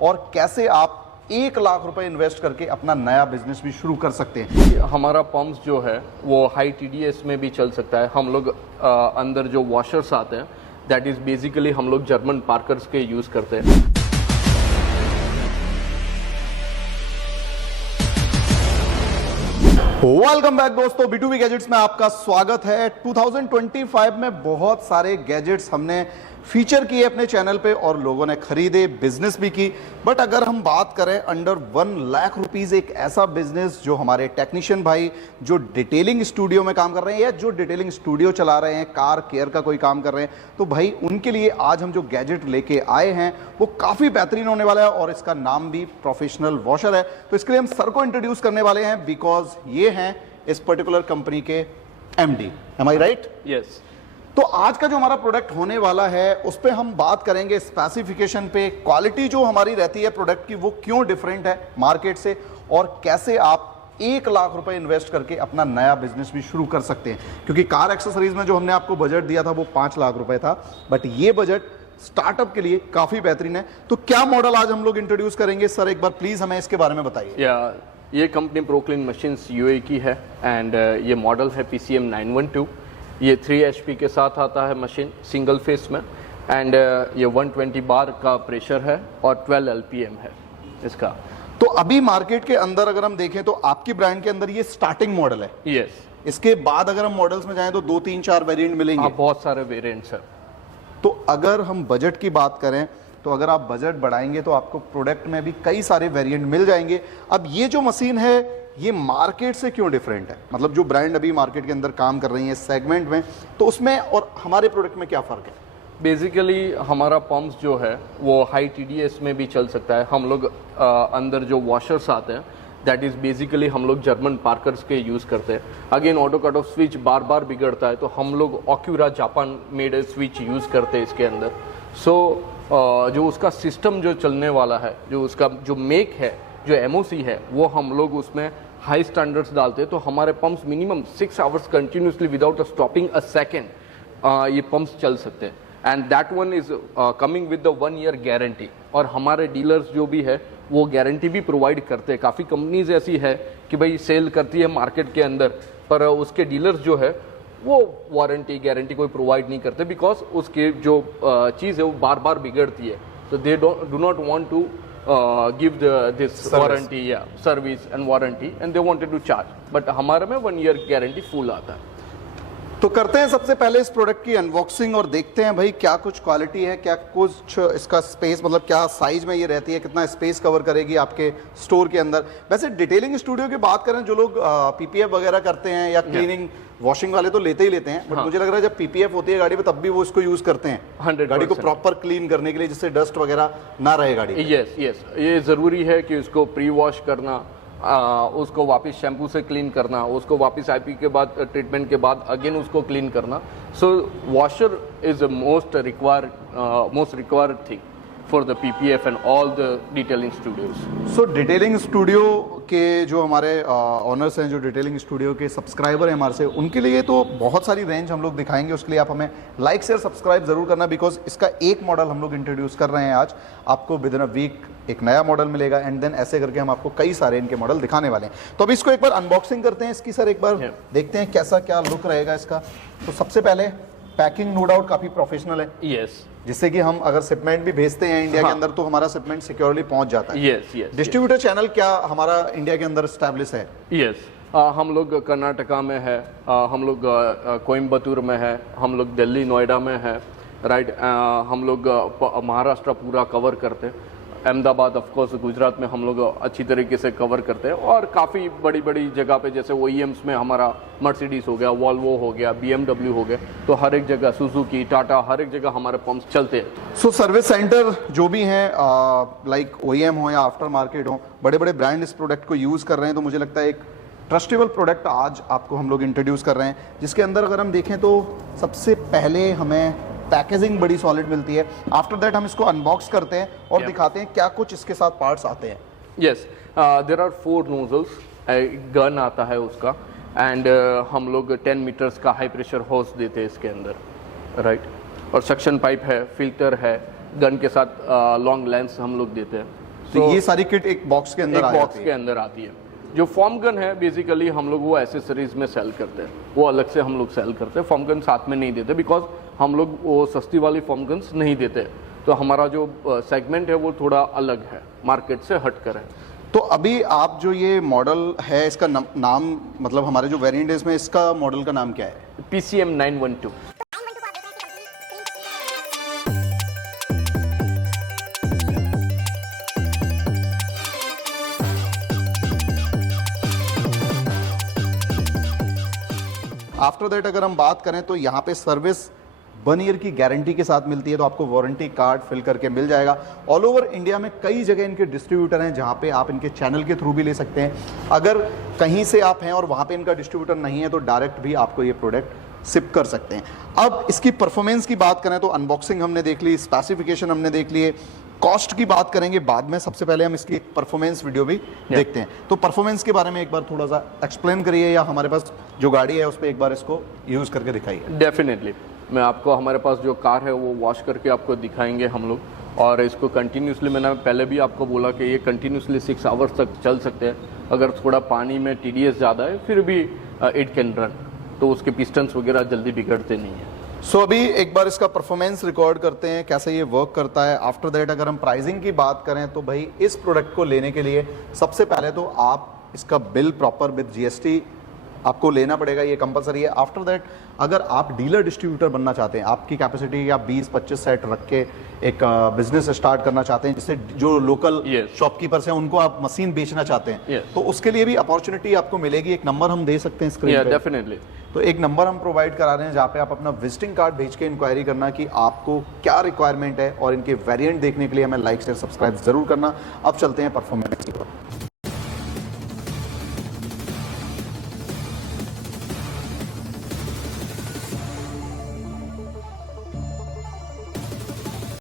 और कैसे आप 1 लाख रुपए इन्वेस्ट करके अपना नया बिजनेस भी शुरू कर सकते हैं। हमारा पंप्स जो है वो हाई TDS में भी चल सकता है। हम लोग अंदर जो वॉशर्स आते हैं दैट इज़ बेसिकली हम लोग जर्मन पार्कर्स के यूज़ करते हैं। वेलकम बैक दोस्तों, B2B गैजेट्स में आपका स्वागत है। 2025 में बहुत सारे गैजेट्स हमने फीचर किए अपने चैनल पे और लोगों ने खरीदे, बिजनेस भी की। बट अगर हम बात करें अंडर 1 लाख रुपीस एक ऐसा बिजनेस जो हमारे टेक्नीशियन भाई जो डिटेलिंग स्टूडियो में काम कर रहे हैं या जो डिटेलिंग स्टूडियो चला रहे हैं, कार केयर का कोई काम कर रहे हैं, तो भाई उनके लिए आज हम जो गैजेट लेके आए हैं वो काफ़ी बेहतरीन होने वाला है और इसका नाम भी प्रोफेशनल वॉशर है। तो इसके लिए हम सर को इंट्रोड्यूस करने वाले हैं बिकॉज ये हैं इस पर्टिकुलर कंपनी के MD। एम आई राइट? यस। तो आज का जो हमारा प्रोडक्ट होने वाला है उस पर हम बात करेंगे स्पेसिफिकेशन पे, क्वालिटी जो हमारी रहती है प्रोडक्ट की वो क्यों डिफरेंट है मार्केट से और कैसे आप 1 लाख रुपए इन्वेस्ट करके अपना नया बिजनेस भी शुरू कर सकते हैं। क्योंकि कार एक्सेसरीज में जो हमने आपको बजट दिया था वो 5 लाख रुपए था, बट ये बजट स्टार्टअप के लिए काफी बेहतरीन है। तो क्या मॉडल आज हम लोग इंट्रोड्यूस करेंगे सर, एक बार प्लीज हमें इसके बारे में बताइए। ये कंपनी प्रोक्लीन मशीन्स UAE की है एंड ये मॉडल है PCM 912। ये 3 HP के साथ आता है मशीन सिंगल फेस में एंड ये 120 बार का प्रेशर है और 12 LPM है इसका। तो अभी मार्केट के अंदर अगर हम देखें तो आपकी ब्रांड के अंदर ये स्टार्टिंग मॉडल है। यस। इसके बाद अगर हम मॉडल्स में जाएं तो 2 3 4 वेरिएंट मिलेंगे। बहुत सारे वेरिएंट्स है। तो अगर हम बजट की बात करें तो अगर आप बजट बढ़ाएंगे तो आपको प्रोडक्ट में भी कई सारे वेरिएंट मिल जाएंगे। अब ये जो मशीन है ये मार्केट से क्यों डिफरेंट है, मतलब जो ब्रांड अभी मार्केट के अंदर काम कर रही है सेगमेंट में, तो उसमें और हमारे प्रोडक्ट में क्या फ़र्क है? बेसिकली हमारा पंप्स जो है वो हाई TDS में भी चल सकता है। हम लोग अंदर जो वॉशर्स आते हैं दैट इज़ बेसिकली हम लोग जर्मन पार्कर्स के यूज़ करते हैं। Again auto cut off switch बार बार बिगड़ता है तो हम लोग ऑक्यूरा जापान मेड स्विच यूज़ करते हैं इसके अंदर। जो उसका सिस्टम जो चलने वाला है, जो उसका जो मेक है, जो MOC है, वो हम लोग उसमें हाई स्टैंडर्ड्स डालते हैं। तो हमारे pumps minimum 6 hours continuously without stopping a second ये पंप्स चल सकते हैं and that one is coming with the 1 year guarantee. और हमारे डीलर्स जो भी है वो गारंटी भी प्रोवाइड करते हैं। काफ़ी कंपनीज ऐसी है कि भाई सेल करती है मार्केट के अंदर पर उसके डीलर्स जो है वो वारंटी गारंटी कोई प्रोवाइड नहीं करते बिकॉज उसके जो चीज़ है वो बार बार बिगड़ती है। तो they do not want to give this warranty, service and warranty, and they wanted to charge, but हमारे में 1 ईयर गारंटी फुल आता है। तो करते हैं सबसे पहले इस प्रोडक्ट की अनबॉक्सिंग और देखते हैं भाई क्या कुछ क्वालिटी है, क्या कुछ इसका स्पेस, मतलब क्या साइज में ये रहती है, कितना स्पेस कवर करेगी आपके स्टोर के अंदर। वैसे डिटेलिंग स्टूडियो की बात करें, जो लोग PPF वगैरह करते हैं या क्लीनिंग वॉशिंग वाले तो लेते ही लेते हैं, बट मुझे लग रहा है जब PPF होती है गाड़ी पे तब भी वो इसको यूज करते हैं 100% गाड़ी को प्रॉपर क्लीन करने के लिए, जिससे डस्ट वगैरह ना रहे गाड़ी। यस, ये ज़रूरी है कि उसको प्री वॉश करना, उसको वापस शैम्पू से क्लीन करना, उसको वापस IP के बाद ट्रीटमेंट के बाद अगेन उसको क्लीन करना। So washer is most required thing for the PPF and all the detailing studios. So detailing studio के जो हमारे ऑनर्स हैं, जो डिटेलिंग स्टूडियो के सब्सक्राइबर हैं हमारे से, उनके लिए तो बहुत सारी रेंज हम लोग दिखाएंगे। उसके लिए आप हमें लाइक शेयर सब्सक्राइब जरूर करना बिकॉज इसका एक मॉडल हम लोग इंट्रोड्यूस कर रहे हैं आज। आपको विद इन अ वीक एक नया मॉडल मिलेगा एंड देन ऐसे करके हम आपको कई सारे इनके मॉडल दिखाने वाले हैं। तो अभी इसको एक बार अनबॉक्सिंग करते हैं इसकी सर, एक बार देखते हैं कैसा क्या लुक रहेगा इसका। तो सबसे पहले पैकिंग नो डाउट काफी प्रोफेशनल है। यस। जिससे कि हम अगर शिपमेंट भी भेजते हैं इंडिया के अंदर तो हमारा शिपमेंट सिक्योरली पहुंच जाता है। यस। डिस्ट्रीब्यूटर चैनल क्या हमारा इंडिया के अंदर एस्टैब्लिश है? यस। हम लोग कर्नाटका में है, हम लोग कोयम्बतूर में है, हम लोग दिल्ली नोएडा में है, राइट। हम लोग महाराष्ट्र पूरा कवर करते हैं, अहमदाबाद ऑफ कोर्स गुजरात में हम लोग अच्छी तरीके से कवर करते हैं और काफ़ी बड़ी बड़ी जगह पे जैसे OEMs में हमारा मर्सिडीज हो गया, वॉल्वो हो गया, BMW हो गया, तो हर एक जगह सुजुकी, टाटा, हर एक जगह हमारे पंप्स चलते हैं। सो सर्विस सेंटर जो भी हैं लाइक OEM हो या आफ्टर मार्केट हो, बड़े बड़े ब्रांड इस प्रोडक्ट को यूज़ कर रहे हैं। तो मुझे लगता है एक ट्रस्टेबल प्रोडक्ट आज आपको हम लोग इंट्रोड्यूस कर रहे हैं, जिसके अंदर अगर हम देखें तो सबसे पहले हमें पैकेजिंग बड़ी सॉलिड मिलती है। आफ्टर दैट हम इसको अनबॉक्स करते हैं और दिखाते हैं क्या कुछ इसके साथ पार्ट्स आते हैं। Yes, there are 4 nozzles, gun आता है उसका एंड हम लोग 10 मीटर्स का हाई प्रेशर होस देते हैं इसके अंदर, राइट। और सक्शन पाइप है, फिल्टर है, गन के साथ लॉन्ग लेंस हम लोग देते हैं। तो So, ये सारी किट एक बॉक्स के अंदर एक आ बॉक्स जाती के है। अंदर आती है। जो फॉर्म गन है बेसिकली हम लोग वो एसेसरीज में सेल करते हैं, वो अलग से हम लोग सेल करते हैं। फॉर्म गन साथ में नहीं देते बिकॉज हम लोग वो सस्ती वाली फॉर्म गन्स नहीं देते। तो हमारा जो सेगमेंट है वो थोड़ा अलग है, मार्केट से हट कर है। तो अभी आप जो ये मॉडल है इसका नाम मतलब हमारे जो वेरिएंट है इसमें इसका मॉडल का नाम क्या है? PCM 912। आफ्टर दैट अगर हम बात करें तो यहाँ पे सर्विस 1 ईयर की गारंटी के साथ मिलती है, तो आपको वारंटी कार्ड फिल करके मिल जाएगा। ऑल ओवर इंडिया में कई जगह इनके डिस्ट्रीब्यूटर हैं जहाँ पे आप इनके चैनल के थ्रू भी ले सकते हैं। अगर कहीं से आप हैं और वहाँ पे इनका डिस्ट्रीब्यूटर नहीं है तो डायरेक्ट भी आपको ये प्रोडक्ट शिप कर सकते हैं। अब इसकी परफॉर्मेंस की बात करें तो अनबॉक्सिंग हमने देख ली, स्पेसिफिकेशन हमने देख लिए, कॉस्ट की बात करेंगे बाद में। सबसे पहले हम इसकी परफॉर्मेंस वीडियो भी देखते हैं। तो परफॉर्मेंस के बारे में एक बार थोड़ा सा एक्सप्लेन करिए, या हमारे पास जो गाड़ी है उस पर एक बार इसको यूज़ करके दिखाइए। डेफिनेटली मैं आपको हमारे पास जो कार है वो वॉश करके आपको दिखाएंगे हम लोग, और इसको कंटिन्यूसली मैंने पहले भी आपको बोला कि ये कंटिन्यूसली 6 आवर्स तक चल सकते हैं। अगर थोड़ा पानी में TDS ज़्यादा है फिर भी इट कैन रन, तो उसके पिस्टन्स वगैरह जल्दी बिगड़ते नहीं हैं। सो अभी एक बार इसका परफॉर्मेंस रिकॉर्ड करते हैं कैसे ये वर्क करता है। आफ्टर दैट अगर हम प्राइसिंग की बात करें तो भाई इस प्रोडक्ट को लेने के लिए सबसे पहले तो आप इसका बिल प्रॉपर विद GST आपको लेना पड़ेगा, ये कंपलसरी है। आफ्टर दैट अगर आप डीलर डिस्ट्रीब्यूटर बनना चाहते हैं, आपकी कैपेसिटी आप 20-25 सेट रख के एक बिजनेस स्टार्ट करना चाहते हैं, जिससे जो लोकल शॉपकीपर्स हैं उनको आप मशीन बेचना चाहते हैं, तो उसके लिए भी अपॉर्चुनिटी आपको मिलेगी। एक नंबर हम दे सकते हैं स्क्रीन पे। डेफिनेटली। तो एक नंबर हम प्रोवाइड करा रहे हैं जहाँ पे आप अपना विजिटिंग कार्ड भेज के इंक्वायरी करना कि आपको क्या रिक्वायरमेंट है, और इनके वेरिएंट देखने के लिए हमें लाइक शेयर सब्सक्राइब जरूर करना। अब चलते हैं परफॉर्मेंस की ओर।